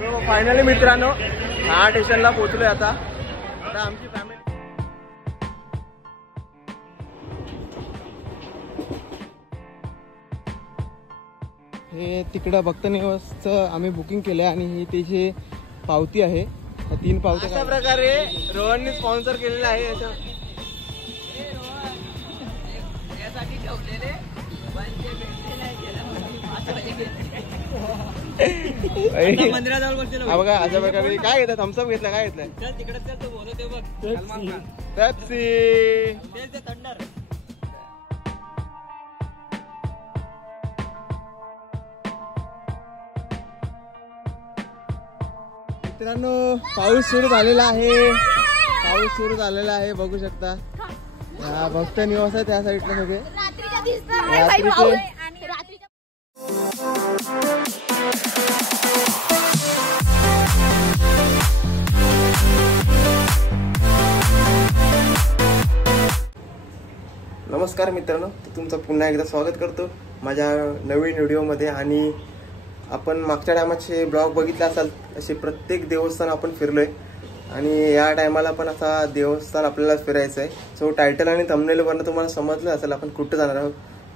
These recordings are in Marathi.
सो फायनली मित्रांनो 8 स्टेशनला पोहोचलोय आता आमची फॅमिली। हे तिकडं भक्त निवासचं आम्ही बुकिंग केलंय आणि ही त्याची पावती आहे। 3 पावत्या अशा प्रकारे रोहनने स्पॉन्सर केलेलं आहे। यासाठी ठेवलेले मंदिराजवळ बसलेलो बघा। अशा प्रकारे काय घेतलं? थम्सअप घेतला, काय घेतलंय? चल तिकडे चल, तू बोलवते बघ। सलमान खान पेप्सी ते थंडर। मित्रांनो पाऊस सुरू झालेला आहे, बघू शकता। हा भक्त निवास आहे त्या साईडला सगळे नमस्कार मित्रांनो, तुमचं पुन्हा एकदा स्वागत करतो माझ्या नवीन व्हिडिओमध्ये। आणि आपण मागच्या टायमाचे ब्लॉग बघितले असाल, असे प्रत्येक देवस्थान आपण फिरलोय आणि या टायमाला पण असा देवस्थान आपल्याला फिरायचं आहे। सो टायटल आणि थंबनेलवरनं तुम्हाला समजलं असेल आपण कुठं जाणार आहोत।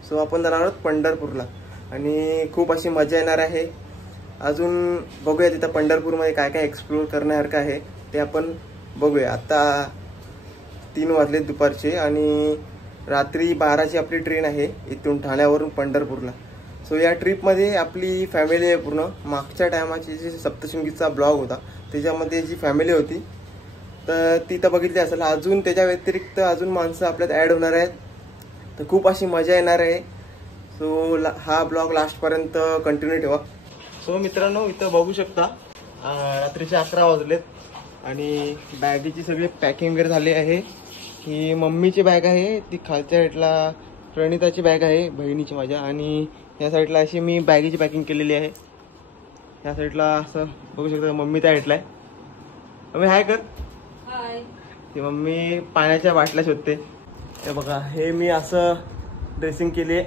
सो आपण जाणार आहोत पंढरपूरला आणि खूप अशी मजा येणार आहे। अजून बघूया तिथं पंढरपूरमध्ये काय काय एक्सप्लोर करण्यासारखं आहे ते आपण बघूया। आता 3 वाजले दुपारचे आणि रात्री 12ची आपली ट्रेन आहे इथून ठाण्यावरून पंढरपूरला। सो या ट्रिपमध्ये आपली फॅमिली आहे पूर्ण। मागच्या टायमाची जी सप्तशृंगीचा ब्लॉग होता त्याच्यामध्ये जी फॅमिली होती तर ती तर बघितली असेल। अजून त्याच्या व्यतिरिक्त अजून माणसं आपल्यात ॲड होणार आहेत, तर खूप अशी मजा येणार आहे। सो हा ब्लॉग लास्टपर्यंत कंटिन्यू ठेवा। सो मित्रांनो इथं बघू शकता रात्रीचे 11 वाजलेत आणि बॅगेची सगळी पॅकिंग वगैरे झाली आहे। ही मम्मीची बॅग आहे, ती खालच्या साईडला प्रणिताची बॅग आहे बहिणीची माझ्या, आणि या साईडला अशी मी बॅगेची पॅकिंग केलेली आहे। या साईडला असं बघू शकता मम्मी त्या साईडला आहे। मम्मी हाय कर। हाय। ती मम्मी पाण्याच्या बाटल्या शोधते। हे बघा, हे मी असं ड्रेसिंग केली आहे।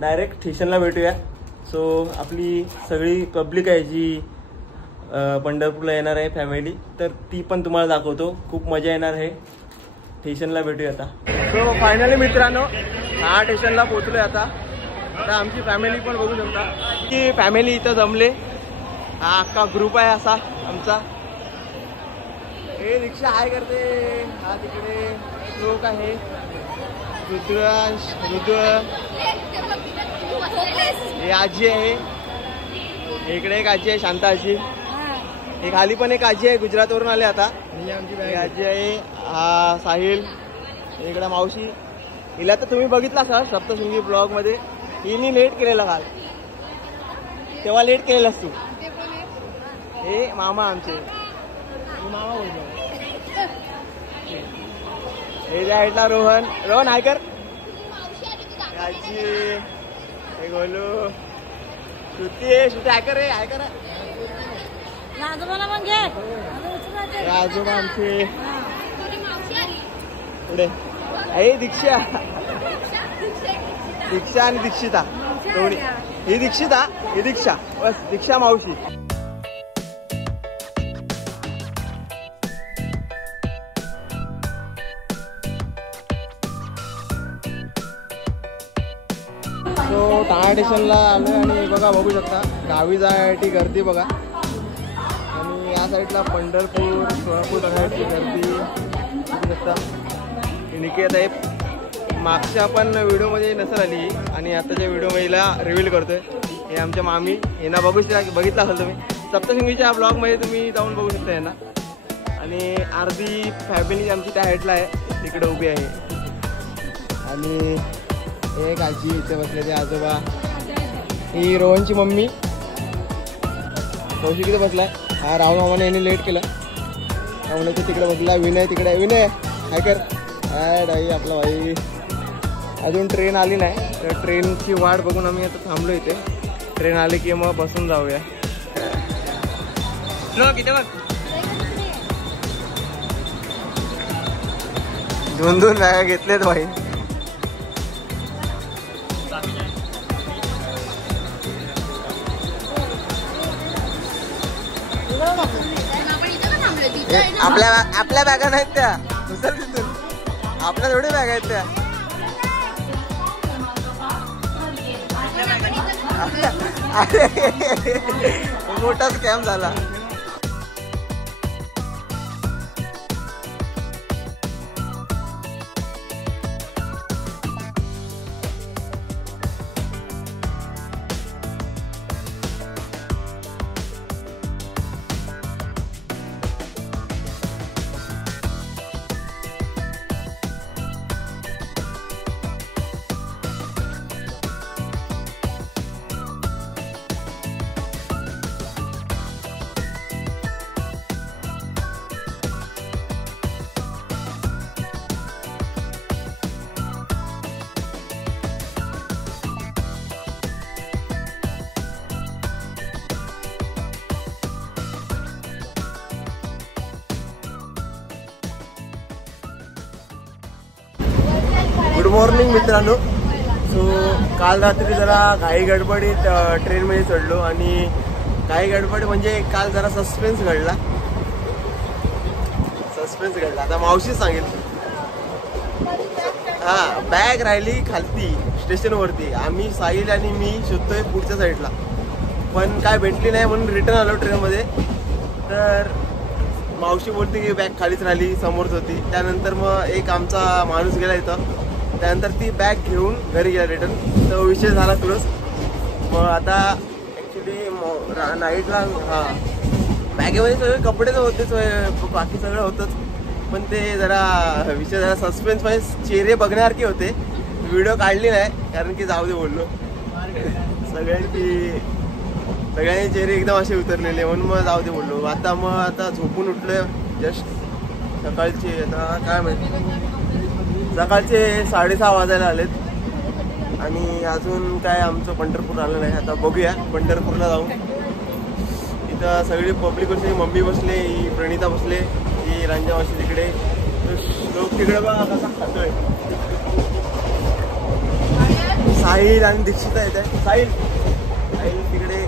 डायरेक्ट स्टेशनला भेटूया। सो आपली सगळी पब्लिक आहे जी पंढरपूरला येणार आहे फॅमिली, तर ती पण तुम्हाला दाखवतो। खूप मजा येणार आहे। स्टेशनला भेटूया आता। सो फायनली मित्रांनो 8 स्टेशनला पोहोचलोय आता आमची फॅमिली पण बघू शकता की फॅमिली इथं जमले। हा अख्खा ग्रुप आहे असा आमचा। हे रिक्षा हाय करते, हा तिकडे लोक आहे, रुद्रांश, हे आजी आहे, इकडे एक आजी आहे शांता आजी, एक खाली पण एक आजी आहे गुजरातवरून आले आता। आमची आजी आहे, हा साहिल, इकडे मावशी। हिला तर तुम्ही बघितला असाल सप्तशृंगी ब्लॉग मध्ये, हिने लेट केलेला काल, तेव्हा लेट केलेलास तू। हे मामा आमचे, मामा बोलतो। हे साईडला रोहन हाय कर। आजी, हे गोलू, श्रुती हाय कर, रे हाय कर। आजोबा आमचे पुढे, हे दीक्षा आणि दीक्षिता दोन्ही। ही दीक्षिता, ही दीक्षा, बस दीक्षा मावशी। सो ठाणे स्टेशनला आलोय आणि बघा बघू शकता गावी जायसाठी गर्दी बघा। आणि या साईडला पंढरपूर, सोलापूर जाण्याची गर्दी बघू शकता। निकेत आहे, मागच्या पण व्हिडिओमध्ये नसेल आली आणि आताच्या व्हिडिओमध्ये हिला रिव्हील करतोय। हे आमच्या मामी, यांना बघितला असेल तुम्ही सप्तशृंगीच्या ब्लॉगमध्ये, तुम्ही जाऊन बघू शकता यांना। आणि अर्धी फॅमिली आमची त्या साईडला आहे, तिकडे उभी आहे। आणि एक आजी इथे बसले, ते आजोबा, ही रोहनची मम्मी कौशिक इथे बसलाय। हा राहुल मामाने यांनी लेट केलं, राहुलच्या तिकडे बसला। विनय तिकडे, विनय हाय कर। हाय डाई आपला भाई। अजून ट्रेन आली नाही, तर ट्रेनची वाट बघून आम्ही आता थांबलो इथे। ट्रेन आली की मग बसून जाऊया। दोन बॅगा घेतलेत भाई। आपल्या बॅगा नाहीत त्या, उचल तिथून. आपल्या थोडी बॅग आहेत त्या. मोठा स्कॅम झाला. गुड मॉर्निंग मित्रांनो. सो काल रात्री जरा घाई गडबडीत ट्रेनमध्ये चढलो आणि घाई गडबड म्हणजे काल जरा सस्पेन्स घडला. आता मावशी सांगेल. हां, बॅग राहिली खालती स्टेशनवरती. आम्ही साहिल आणि मी शोधतोय पुढच्या साईडला, पण काय भेटली नाही म्हणून रिटर्न आलो ट्रेनमध्ये. तर मावशी बोलते की बॅग खालीच राहिली, समोरच होती. त्यानंतर मग एक आमचा माणूस गेला इथं. त्यानंतर ती बॅग घेऊन घरी गेला रिटर्न. तर विषय झाला क्लोज. मग आता ॲक्च्युली नाईटला बॅगेमध्ये सगळे कपडे तर होतेच, बाकी सगळं होतंच, पण ते जरा विषय जरा सस्पेन्स म्हणजे चेहरे बघण्यासारखे होते. व्हिडिओ काढली नाही कारण की जाऊ दे बोललो. सगळ्यांनी चेहरे एकदम असे उतरलेले म्हणून मग जाऊ दे बोललो. आता झोपून उठलोय जस्ट. सकाळचे आता काय माहिती, सकाळचे 6:30 वाजायला आलेत आणि अजून काय आमचं पंढरपूर आलं नाही. आता बघूया पंढरपूरला जाऊन. इथं सगळी पब्लिक बसली. मम्मी बसले, ही प्रणिता बसले, ही रांजा मावशी तिकडे. लोक तिकडे बघा कसा खातोय. साहिल आणि दीक्षिता येत आहे. साहिल तिकडे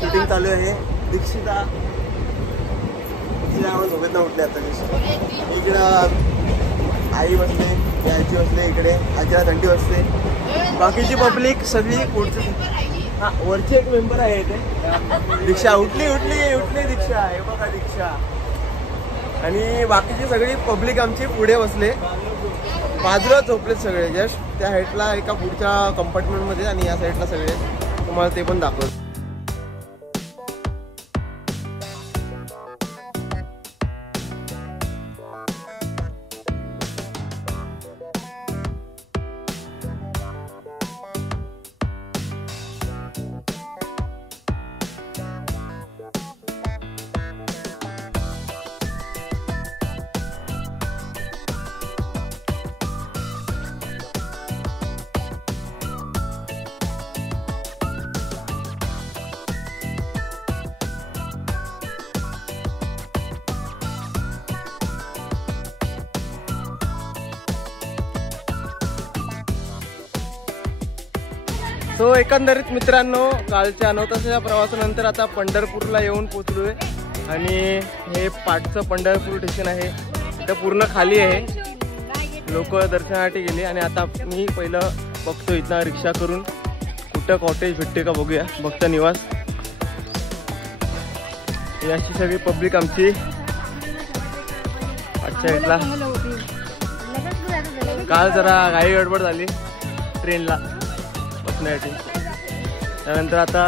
शूटिंग चालू आहे. दीक्षिता झोपेत ना उठले आता. इकडं आई बसले, आजी बसले, इकडे आजीला थंडी बसते. बाकीची पब्लिक सगळी पुढची. हां, वरची एक मेंबर आहे इथे, दीक्षा. उठली दीक्षा. हे बघा दीक्षा. आणि बाकीची सगळी पब्लिक आमची पुढे बसले, बाजूला झोपलेत सगळे. जस्ट त्या साईडला एका पुढच्या कंपार्टमेंटमध्ये आणि या साईडला सगळे. तुम्हाला ते पण दाखवतो. सो एकंदरीत मित्रांनो, कालच्या 9 तासाच्या प्रवासानंतर आता पंढरपूरला येऊन पोचलोय. आणि हे पाटचं पंढरपूर स्टेशन आहे. इथं पूर्ण खाली आहे, लोक दर्शनासाठी गेले. आणि आता मी पहिलं बघतो इथं रिक्षा करून कुठं कॉटेज भेटते का बघूया. भक्त निवास. ही अशी सगळी पब्लिक आमची अच्छा. इथला काल जरा घाई गडबड झाली ट्रेनला बसण्यासाठी. त्यानंतर आता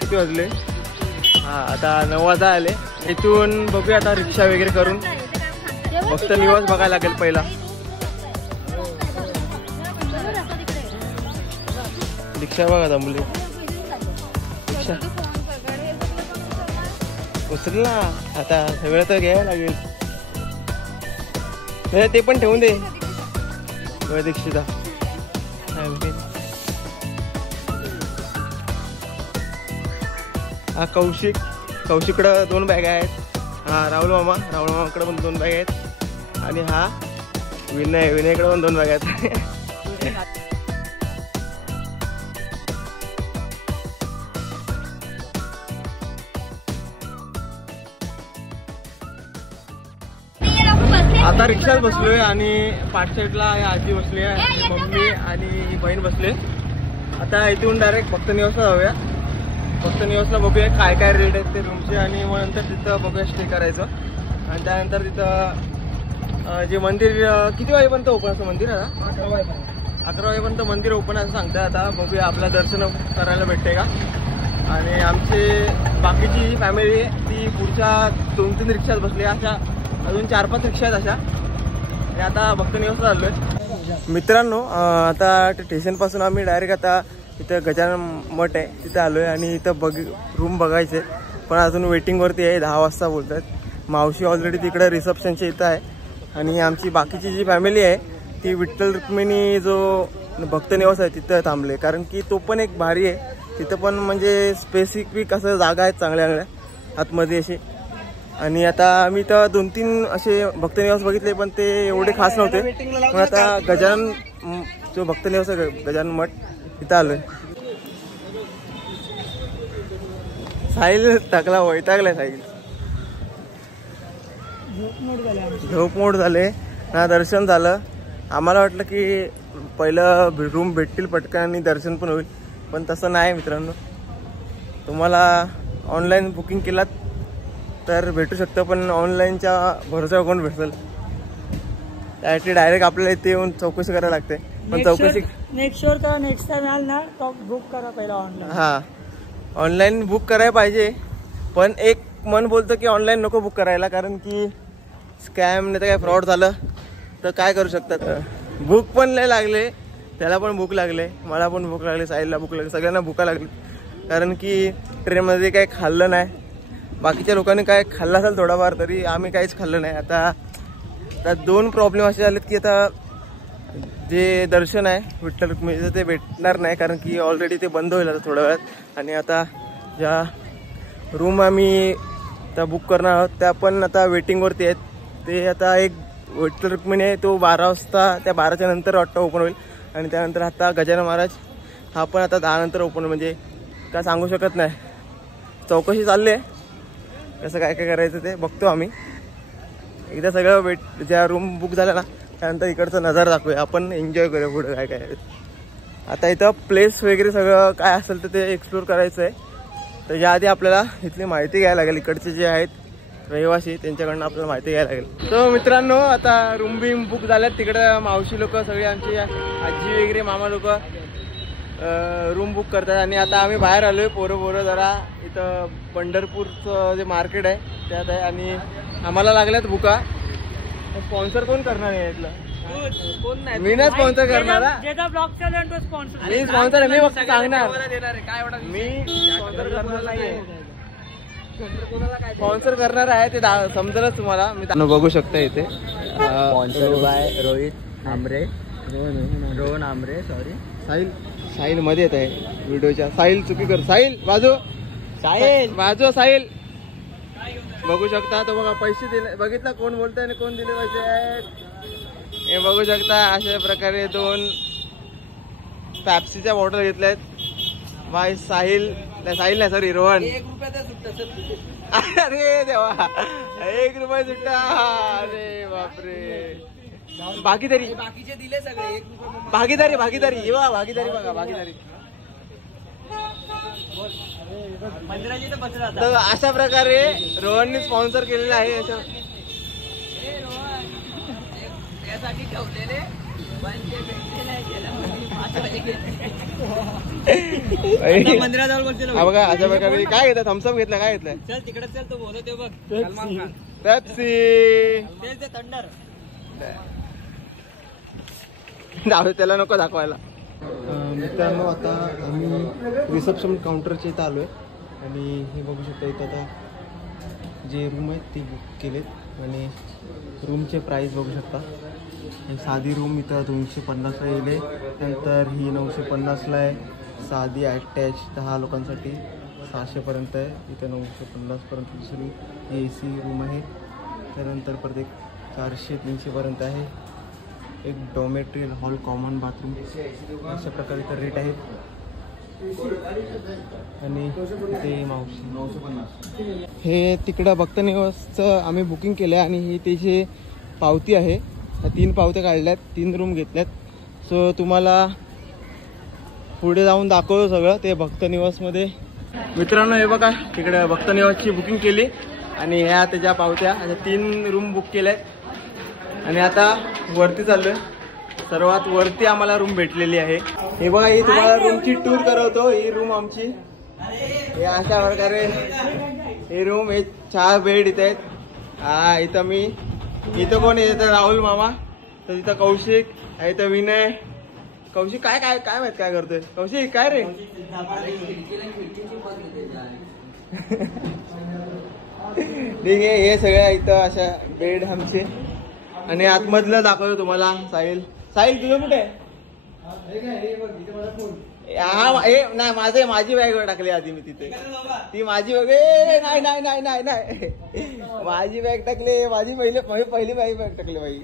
किती वाजले, हां आता 9 वाजता आले. इथून बघूया आता रिक्षा वगैरे करून भक्त निवास बघायला लागेल पहिला. रिक्षा बघा मुली. रिक्षा उचलला आता, सगळं तर घ्यायला लागेल. ते पण ठेवून दे दीक्षिता. हा कौशिकडं 2 बॅग आहेत. हा राहुल मामाकडे पण 2 बॅग आहेत. आणि हा विनयकडे पण 2 बॅग आहेत. आता रिक्षात बसलोय आणि पाठ साईडला आजी बसली आहे, मम्मी आणि बहीण बसले. आता इथून डायरेक्ट भक्त निवासला जाऊया. भक्त निवासला बघूया काय काय रेट आहेत ते रूमचे आणि मग नंतर तिथं बघूया स्टे करायचं. आणि त्यानंतर तिथं जे मंदिर किती वाजेपर्यंत ओपन असतं मंदिर? आता 11 वाजेपर्यंत मंदिर ओपन असं सांगतात. आता बघूया आपलं दर्शन करायला भेटते का. आणि आमची बाकीची फॅमिली ती पुढच्या 2-3 रिक्षात बसली. अशा अजून 4-5 रिक्षा आहेत अशा. आणि आता भक्त निवासला आलोय. मित्रांनो आता स्टेशनपासून आम्ही डायरेक्ट आता इथं गजानन मठ आहे तिथं आलोय आणि इथं रूम बघायचे, पण अजून वेटिंगवरती आहे. 10 वाजता बोलतात. मावशी ऑलरेडी तिकडे रिसेप्शनच्या इथं आहे. आणि आमची बाकीची जी फॅमिली आहे ती विठ्ठल रुक्मिणी जो भक्त निवास आहे तिथं थांबले, कारण की तो पण एक भारी आहे. तिथं पण म्हणजे स्पेसिफिक असं जागा आहेत चांगल्या चांगल्या आतमध्ये असे. आणि आता आम्ही तर 2-3 असे भक्त निवास बघितले, पण ते एवढे खास नव्हते. पण आता गजानन जो भक्त निवास आहे गजानन मठ तिथं आलोय. साहिल टाकला वैतागलाय. साहिल झोपमोड झाले ना. दर्शन झालं. आम्हाला वाटलं की पहिलं रूम भेटतील पटकन आणि दर्शन पण होईल, पण तसं नाही मित्रांनो. तुम्हाला ऑनलाईन बुकिंग केलात तर भेटू शकतं, पण ऑनलाईनच्या भरोसा कोण भेटेल. त्यासाठी डायरेक्ट आपल्याला इथे येऊन चौकशी करायला लागते. पण चौकशी नेक्स्ट टाइम आल ना तो बुक करा पहिला ऑनलाईन. हां, ऑनलाईन बुक करायला पाहिजे, पण एक मन बोलतं की ऑनलाईन नको बुक करायला, कारण की स्कॅम नाही तर काय फ्रॉड झालं तर काय करू शकतात. भूक पण नाही लागले, त्याला पण भूक लागले, मला पण भूक लागली, साहिलला भूक लागली, सगळ्यांना भूका लागली. कारण की ट्रेनमध्ये काही खाल्लं नाही. बाकीच्या लोकांनी काय खाल्लं असेल थोडाफार, तरी आम्ही काहीच खाल्लं नाही. आता 2 प्रॉब्लेम असे झालेत की आता जे दर्शन आहे विठ्ठल रुक्मिणीचं ते भेटणार नाही, कारण की ऑलरेडी ते बंद होईल आता थोड्या वेळात. आणि आता ज्या रूम आम्ही त्या बुक करणार आहोत त्या पण आता वेटिंगवरती आहेत. ते आता एक विठ्ठल रुक्मिणी आहे तो 12 वाजता, त्या 12च्या नंतर वाटतं ओपन होईल. आणि त्यानंतर आता गजानन महाराज हा पण आता 10 नंतर ओपन, म्हणजे काय सांगू शकत नाही. चौकशी चालली आहे, कसं काय काय करायचं ते बघतो आम्ही. एकदा सगळं ज्या रूम बुक झाल्या ना त्यानंतर इकडचा नजारा दाखवूया, आपण एन्जॉय करूया पुढे काय काय. आता इथं प्लेस वगैरे सगळं काय असेल तर ते एक्सप्लोर करायचं आहे. तर याआधी आपल्याला इथली माहिती घ्यायला लागेल. इकडचे जे आहेत रहिवासी त्यांच्याकडनं आपल्याला माहिती घ्यायला लागेल. तर मित्रांनो आता रूम बिम बुक झाल्यात. तिकडं मावशी लोक सगळे आमची आजी वगैरे मामा लोक रूम बुक करतात. आणि आता आम्ही बाहेर आलोय पोरं जरा. इथं पंढरपूरचं जे मार्केट आहे त्यात आहे. आणि आम्हाला लागल्यात बुका. स्पॉन्सर कोण करणार आहे इथलं? मी नाही स्पॉन्सर करणार. मी स्पॉन्सर मी फक्त सांगणार, मी स्पॉन्सर करणार नाहीये. स्पॉन्सर करणार आहे ते समजेलच तुम्हाला. मी बघू शकता इथे sponsor by Rohit Amre, Rohan Amre, sorry Sahil मध्ये येत आहे व्हिडिओच्या. साहिल चुकी कर. साहिल बाजू, साहिल बघू शकता. तो बघा पैसे दिले, बघितला कोण बोलतंय आणि कोण दिले पैसे हे बघू शकता. अशा प्रकारे 2 पॅप्सीच्या बॉटल घेतल्यात बाय साहिल नाही सॉरी रोहन. 1 रुपयाचा सुट्टा. अरे देवा, 1 रुपया सुट्टा. अरे बापरे. भागीदारी बाकीचे दिले सगळे 1 रुपया. भागीदारी बघा, भागीदारी बघा, भागीदारी. मंदिराची तर बसला. तर अशा प्रकारे रोहनने स्पॉन्सर केलेलं आहे. त्यासाठी ठेवलेले मंदिराजवळ बोलते. बघा अशा प्रकारे काय घेतलं, थम्सअप घेतला, काय घेतलंय? चल तिकडे चल, तो बोलतो बघ. Pepsi thunder. जाऊ त्याला नको दाखवायला. मित्रांनो आता आम्ही रिसेप्शन काउंटरच्या इथं आलोय आणि हे बघू शकता इथं आता जे रूम आहेत ते बुक केलेत आणि रूमचे प्राईस बघू शकता. साधी रूम इथं 250ला येईल. त्यानंतर ही 950ला आहे. साधी अटॅच 10 लोकांसाठी 600पर्यंत आहे. इथं 950पर्यंत दुसरी AC रूम आहे. त्यानंतर परत एक 400-300पर्यंत आहे. एक डॉमेट्रियल हॉल कॉमन बाथरूम अशा प्रकारे तर रेट आहेत. आणि ते मावशी हे तिकडं भक्त निवासचं आम्ही बुकिंग केलं आणि हे त्याचे पावती आहे. ह्या 3 पावत्या काढल्यात, 3 रूम घेतल्यात. सो तुम्हाला पुढे जाऊन दाखवतो सगळं ते भक्त निवासमध्ये. मित्रांनो हे बघा तिकडे भक्त निवासची बुकिंग केली आणि ह्या त्याच्या पावत्या अशा 3 रूम बुक केल्यात आणि आता वरती चाललोय. सर्वात वरती आम्हाला रूम भेटलेली आहे. हे बघा ही तुम्हाला रूमची टूर करवतो. ही रूम आमची हे अशा प्रकारे हे रूम हे 4 बेड इथे आहेत. हा इथं मी, इथं कोण आहे? इथं राहुल मामा, तर इथं कौशिक, इथं विनय. कौशिक काय काय काय माहित काय करतोय कौशिक? काय रे ठीक आहे. हे सगळ्या इथं अशा बेड आमचे आणि आतमधलं दाखवतो तुम्हाला. साहिल तुझं कुठे आहे? हा हे नाही माझी बॅग टाकली आधी मी तिथे. ती माझी बॅग नाही नाही नाही नाही नाही माझी बॅग टाकली. माझी पहिली बॅग टाकली बाई.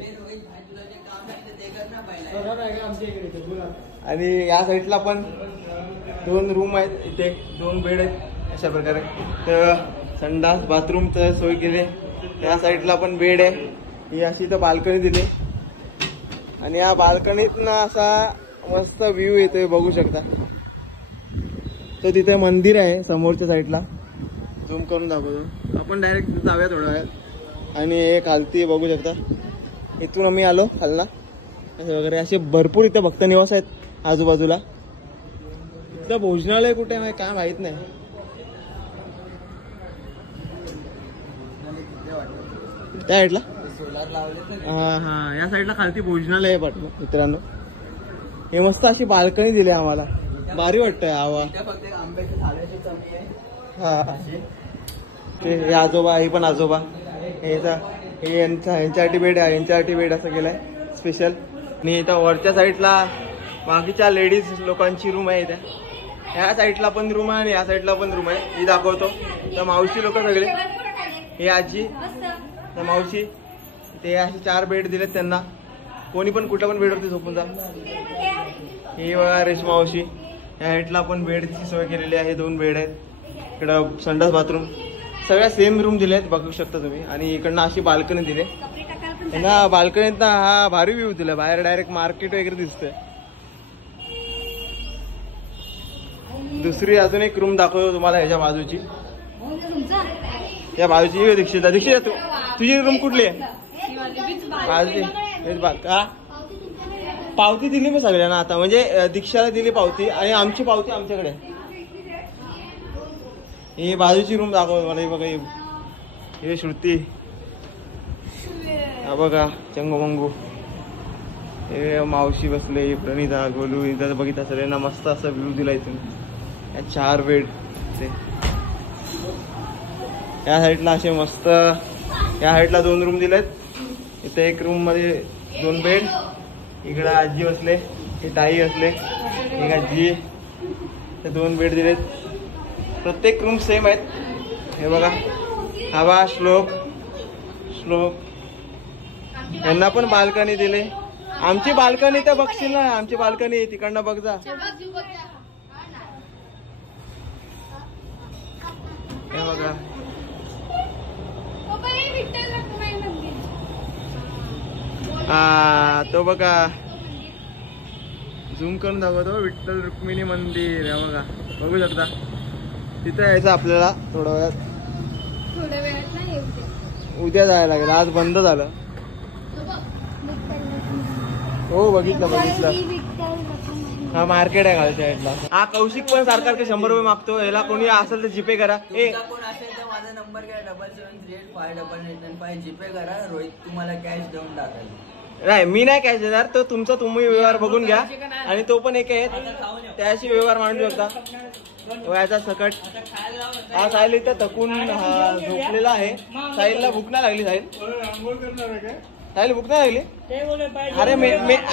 आणि या साईडला पण 2 रूम आहेत. इथे 2 बेड आहेत अशा प्रकारे. तर संडास बाथरूम तर सोय केली. त्या साईडला पण बेड आहे. ही अशी तर बाल्कनी दिली आणि या बाल्कनीतनं असा मस्त व्ह्यू येतोय बघू शकता. तर तिथे मंदिर आहे समोरच्या साईडला. झूम करून दाखवतो. आपण डायरेक्ट जाऊया थोड्या वेळात. आणि हे खालती बघू शकता. इथून आम्ही आलो खालना असे वगैरे. असे भरपूर इथे भक्त निवास आहेत आजूबाजूला. इथलं भोजनालय कुठे आहे काय माहित नाही. त्या साईडला हा या साईडला खालती भोजनालय आहे मित्रांनो. हे मस्त अशी बाल्कनी दिली आम्हाला. भारी वाटतंय हवा. हा हे आजोबा, हे पण आजोबा. हे यांच्यासाठी बेड आहे, यांच्यासाठी बेड असं केलंय स्पेशल. आणि इथं वरच्या साईडला बाकीच्या लेडीज लोकांची रूम आहे. इथे ह्या साईडला पण रूम आहे आणि या साईडला पण रूम आहे. ही दाखवतो. तर मावशी लोक सगळे, हे आजी, तर मावशी, ते असे 4 बेड दिलेत त्यांना. कोणी पण कुठल्या पण बेडवरती झोपून जा. हे बघा रेश मावशी. या साईडला पण बेडची सोय केलेली आहे. 2 बेड आहेत. इकडं संडास बाथरूम सगळ्या सेम रूम दिले आहेत बघू शकता तुम्ही. आणि इकडनं अशी बाल्कनी दिली ना. बाल्कनीत ना हा भारी व्ह्यू दिला. बाहेर डायरेक्ट मार्केट वगैरे दिसतंय. दुसरी अजून एक रूम दाखवतो तुम्हाला ह्याच्या बाजूची. या बाजूची दीक्षिता. दीक्षिता तुझी रूम कुठली आहे? का पावती दिली मी सगळ्यांना आता. म्हणजे दीक्षाला दिली पावती आणि आमची पावती आमच्याकडे. ही बाजूची रूम दाखवतो मला. बघा हे श्रुती, हा बघा चंगू हे मावशी बसले, प्रणिता, गोलू. इथं बघितलं सगळ्यांना मस्त असा व्ह्यू दिला इथून. 4 बेड ते या साईडला असे मस्त. या साईडला 2 रूम दिलेत. इथे एक रूम मध्ये 2 बेड. इकडे आजी बसले, हे ताई बसले, एक आजी. ते 2 बेड दिलेत. प्रत्येक रूम सेम आहेत. हे बघा हवा श्लोक यांना पण बाल्कनी दिले. आमची बाल्कनी तर बघशील ना. आमची बाल्कनी तिकडनं बघ जा. हे बघा हा तो बघा झूम करून दाखवतो. विठ्ठल रुक्मिणी मंदिर. हे बघा बघू शकता. तिथं यायचं आपल्याला थोड्या वेळात. उद्या जायला लागेल. आज बंद झालं. हो बघितलं. हा मार्केट आहे खालच्या साईडला. हा कौशिक पण सारखा 100 रुपये मागतो. याला कोणी असेल तर जीपे करा. माझा नंबर काय 77385895 जीपे करा. रोहित तुम्हाला कॅश देऊन टाकाल. नाही मी नाही कॅश देणार. तो तुमचा तुम्ही व्यवहार बघून घ्या. आणि तो पण एक आहे त्याशी व्यवहार मांडू शकता. वयाचा सकट. हा साहिल इथं थकून झोपलेला आहे. साहिलला भूक नाही लागली. साहिल भूक नाही लागली.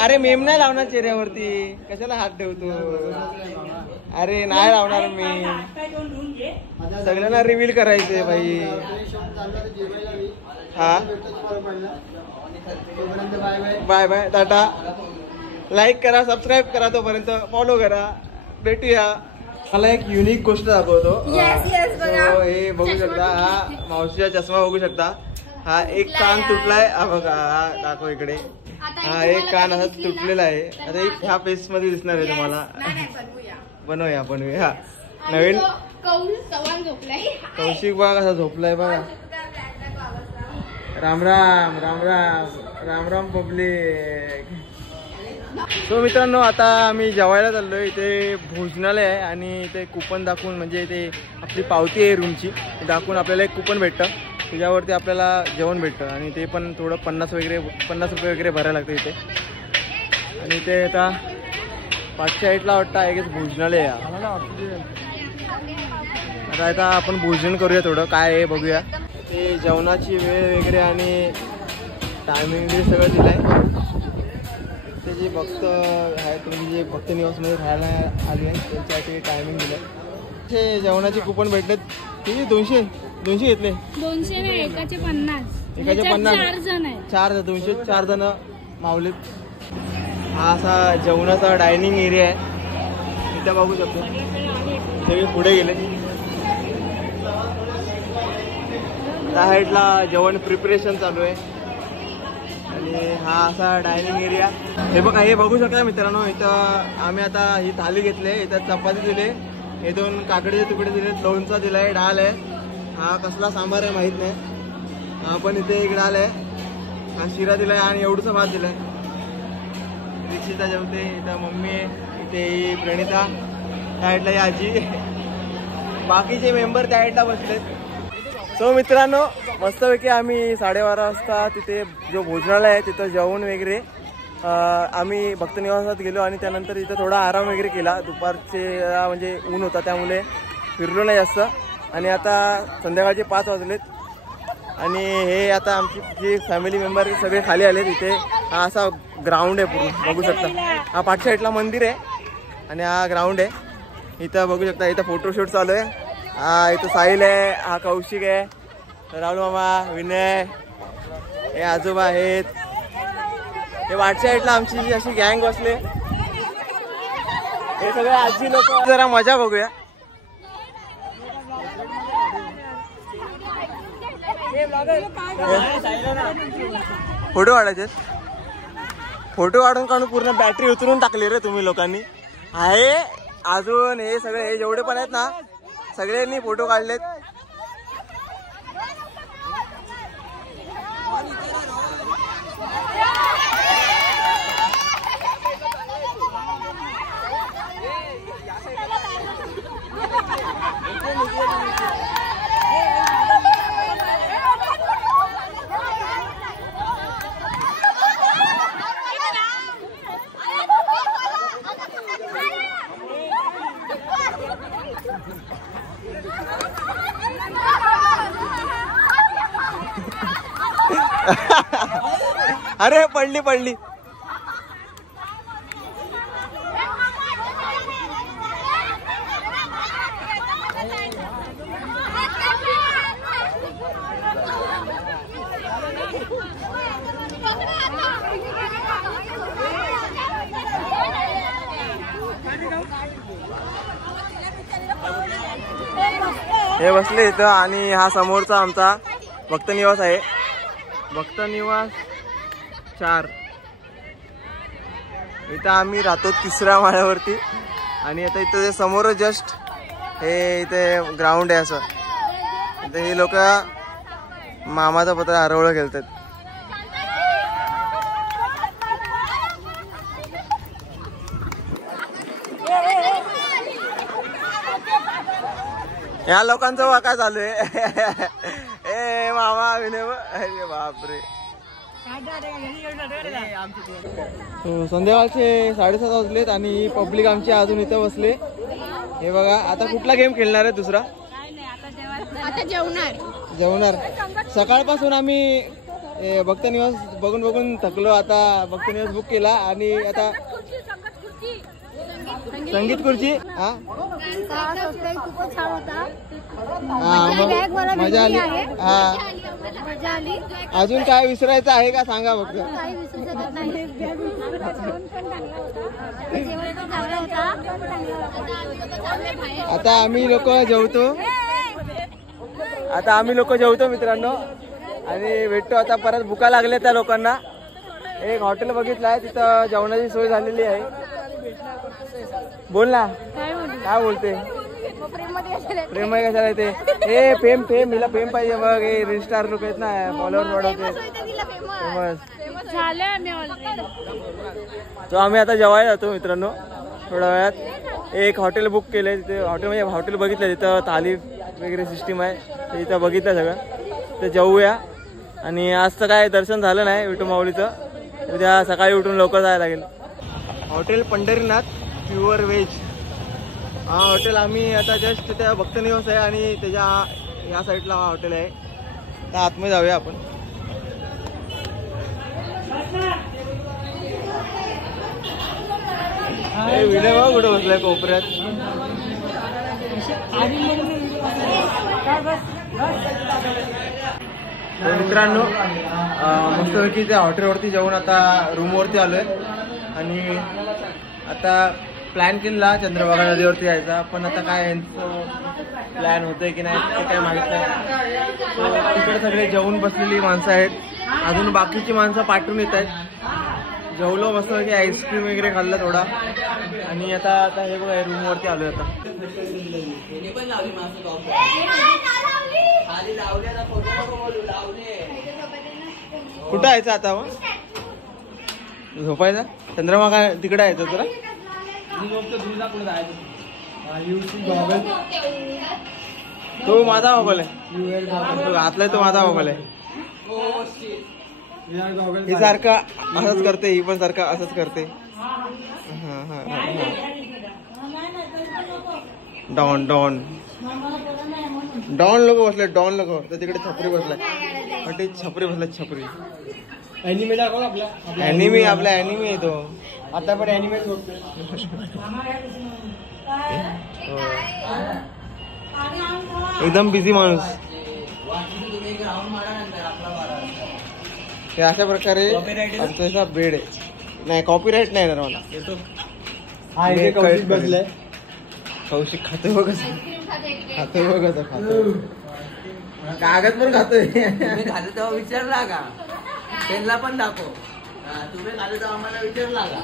अरे मेम नाही लावणार चेहऱ्यावरती. कशाला हात ठेवतो? अरे नाही लावणार मी. सगळ्यांना रिव्हील करायचंय भाई. हा बाय बाय टाटा. लाईक करा, सबस्क्राईब करा, तोपर्यंत फॉलो करा. भेटूया. मला एक युनिक गोष्ट दाखवतो. हे बघू शकता. हा मावशीचा चष्मा बघू शकता. हा एक कान तुटलाय, हा बघा, हा दाखव इकडे, हा एक कान असा तुटलेला आहे. आता एक ह्या फेस मध्ये दिसणार आहे तुम्हाला. बनवूया हा नवीन. कौशिक बघा कसा झोपलाय बघा. राम राम राम राम राम राम पब्लिक. तो मित्रांनो आता आम्ही जेवायला चाललोय. इथे भोजनालय आहे आणि इथे कुपन दाखवून, म्हणजे इथे आपली पावती आहे रूमची, दाखवून आपल्याला एक कुपन भेटतं. त्याच्यावरती आपल्याला जेवण भेटतं आणि ते पण थोडं 50 रुपये वगैरे भरायला लागतं इथे. आणि इथे आता पाचशे साईडला वाटतं आहे की भोजनालय आहे. आता आपण भोजन करूया, थोडं काय आहे बघूया. ते जेवणाची वेळ वगैरे आणि टायमिंग वगैरे सगळं दिलं आहे. ते जे भक्त आहे, तुम्ही जे भक्त निवासमध्ये राहायला आले आहे त्यांच्यासाठी टायमिंग दिलं आहे. ते जेवणाचे कुपन भेटलेत. किती 200 घेतले? 200 नाही, एकाचे 50. एकाचे 50. 4 जण आहेत. 4 जण मावलेत. हा असा जेवणाचा डायनिंग एरिया आहे. इथं बघू शकतो सगळे पुढे गेले. त्या साईडला जेवण प्रिपरेशन चालू आहे आणि हा असा डायनिंग एरिया. हे बघा, हे बघू शकता मित्रांनो. इथं आम्ही आता ही थाली घेतली. इथं चपाती दिले, हे 2 काकडीचे तुकडे दिले, लोणचा दिलाय, डाळ आहे. हा कसला सांबार आहे माहित नाही. हा पण इथे एक डाळ आहे, हा शिरा दिलाय आणि एवढंचा भात दिलाय. दीक्षिता जेवते, इथं मम्मी आहे, इथे ही प्रणिता, त्या साईडला ही आजी, बाकीचे मेंबर त्या साईडला बसलेत. सो मित्रांनो मस्तपैकी आम्ही 12:30 वाजता तिथे जो भोजनालय आहे तिथं जेवण वगैरे आम्ही भक्त निवासात गेलो आणि त्यानंतर इथं थोडा आराम वगैरे केला. दुपारचे म्हणजे ऊन होता त्यामुळे फिरलो नाही जास्त. आणि आता संध्याकाळचे 5 वाजलेत आणि हे आता आमची जी फॅमिली मेंबर सगळे खाली आलेत. इथे हा असा ग्राउंड आहे पूर्ण, बघू शकता. हा पाठ साईडला मंदिर आहे आणि हा ग्राउंड आहे. इथं बघू शकता, इथं फोटोशूट चालू आहे. हा इथं साहिल आहे, हा कौशिक आहे, राहुल मामा, विनय, हे आजोबा आहेत. हे वाट साईडला आमची अशी गँग बसले, हे सगळे आजी लोक. जरा मजा बघूया. फोटो काढायचे, फोटो काढून पूर्ण बॅटरी उतरून टाकली रे तुम्ही लोकांनी. आहे अजून हे सगळे, हे जेवढे पण आहेत ना सगळ्यांनी फोटो काढलेत. अरे पडली. हे बसले इथं आणि हा समोरचा आमचा भक्त निवास आहे. भक्त निवास 4. इथं आम्ही राहतो 3ऱ्या माळ्यावरती आणि आता इथं समोर जस्ट हे इथे ग्राउंड आहे. असं इथे हे लोक मामाचा पत्र हरवलं खेळतात. या लोकांचं काय चालू आहे. ए मामा विनय, अरे बापरे. संध्याकाळचे 7:30 वाजलेत आणि पब्लिक आमची अजून इथं बसले. हे बघा, आता कुठला गेम खेळणार आहे दुसरा? आता जेवणार. सकाळपासून आम्ही भक्त निवास बघून थकलो. आता भक्त निवास बुक केला आणि आता संगीत खुर्ची. हा मजा आली. हा अजून काय विसरायचं आहे का सांगा फक्त. आता आम्ही लोक जेवतो मित्रांनो. आणि भेटतो आता परत भुका लागल्या त्या लोकांना. एक हॉटेल बघितलं आहे तिथं जेवणाची सोय झालेली आहे. बोल ना काय बोलते. प्रेम आहे कशाला येते. हे फेम फेम हिला फेम पाहिजे बघ. हे रील स्टार लोक आहेत ना फॉलोअर वाढवते फेमस. तो आम्ही आता जेवायला जातो मित्रांनो थोड्या वेळात. एक हॉटेल बुक केलंय तिथे. हॉटेल बघितलं तिथं थाली वगैरे सिस्टीम आहे तिथं बघितलं सगळं. तर जाऊया. आणि आज तर काय दर्शन झालं नाही विठू माऊलीचं. उद्या सकाळी उठून लवकर जायला लागेल. हॉटेल पंढरीनाथ प्युअर व्हेज हा हॉटेल. आम्ही आता जस्ट त्या भक्त निवास आहे आणि त्याच्या ह्या साईडला हा हॉटेल आहे. तर आतमध्ये जाऊया आपण. विनय भाऊ कुठे बसलाय कोपऱ्यात. मित्रांनो मस्तपैकी त्या हॉटेलवरती जाऊन आता रूमवरती आलोय. आणि आता प्लॅन केला चंद्रभागा नदीवरती जायचा. पण आता काय यांचं प्लॅन होतंय की नाही ते काय माहित नाही. तिकडे सगळे जेवून बसलेली माणसं आहेत. अजून बाकीची माणसं पाठवून येत आहेत. जेवलो मस्तपैकी आईस्क्रीम वगैरे खाल्लं थोडा. आणि आता हे बघा रूमवरती आलोय आता. कुठं यायचं आता मग झोपायचा. चंद्रभागा तिकडे यायचं तुला. तो माझा मोबाईल आहे. घातलाय तो माझा मोबाईल आहे. हे सारखं असंच करते. ही पण सारखं असंच करते. डॉन डॉन डॉन लोक बसले. डॉन लोक तिकडे छपरी बसलाय. ते छपरी बसलाय. छपरी अॅनिमे दाखव आपला. अॅनिमी आपला अॅनिमी आहे तो. आता पण अॅनिमेच बघतोय. एकदम बिझी माणूस. हे अशा प्रकारे आमचा बेड आहे. नाही कॉपीराईट नाही ना मला. हा इथे कौशिक बसलाय. कौशिक खातोय बघ कसं. खातोय बघ कसं खातोय. कागद पण खातोय. तुम्ही खातो तेव्हा विचारला का. त्यांना पण दाखव. तुम्ही खातो तेव्हा आम्हाला विचारला का.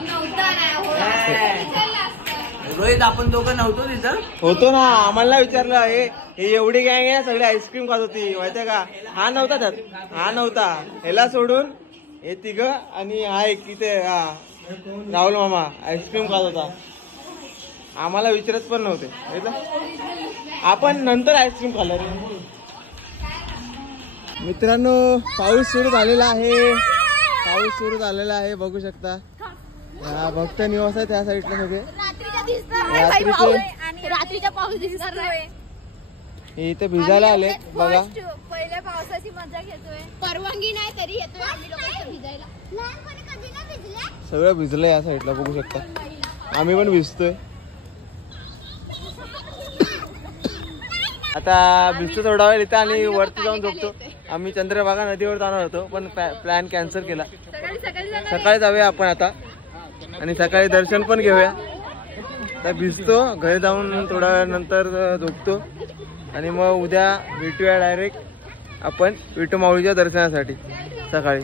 रोहित आपण दोघं नव्हतो तिथं. होतो ना. आम्हाला विचारलं. हे एवढी गँग आहे सगळी आईस्क्रीम खात होती माहितीये का. हा नव्हता त्यात. हा नव्हता. ह्याला सोडून हे तिघ आणि हा एक इथे राहुल मामा आईस्क्रीम खात होता. आम्हाला विचारत पण नव्हते. आपण नंतर आईस्क्रीम खाल्लं रे. मित्रांनो पाऊस सुरू झालेला आहे. पाऊस सुरू झालेला आहे बघू शकता. हा भक्त निवास आहे त्या साईडला सगळे. रात्रीचा पाऊस दिसणार इथे भिजायला आले बघा. पहिल्या पावसाची मजा घेतोय. परवानगी नाही तरी येतोय आम्ही लोक भिजायला. सगळं भिजलंय या साईडला बघू शकता. आम्ही पण भिजतोय. आता भिजतो थोडा वेळ इथे आणि वरती जाऊन झोपतो. आम्ही चंद्रभागा नदीवर जाणार होतो पण प्लॅन कॅन्सल केला. सकाळी जाऊया आपण आता आणि सकाळी दर्शन पण घेऊया. तर भिजतो घरी जाऊन थोड्या वेळानंतर झोपतो आणि मग उद्या भेटूया डायरेक्ट आपण विठू माऊलीच्या दर्शनासाठी सकाळी.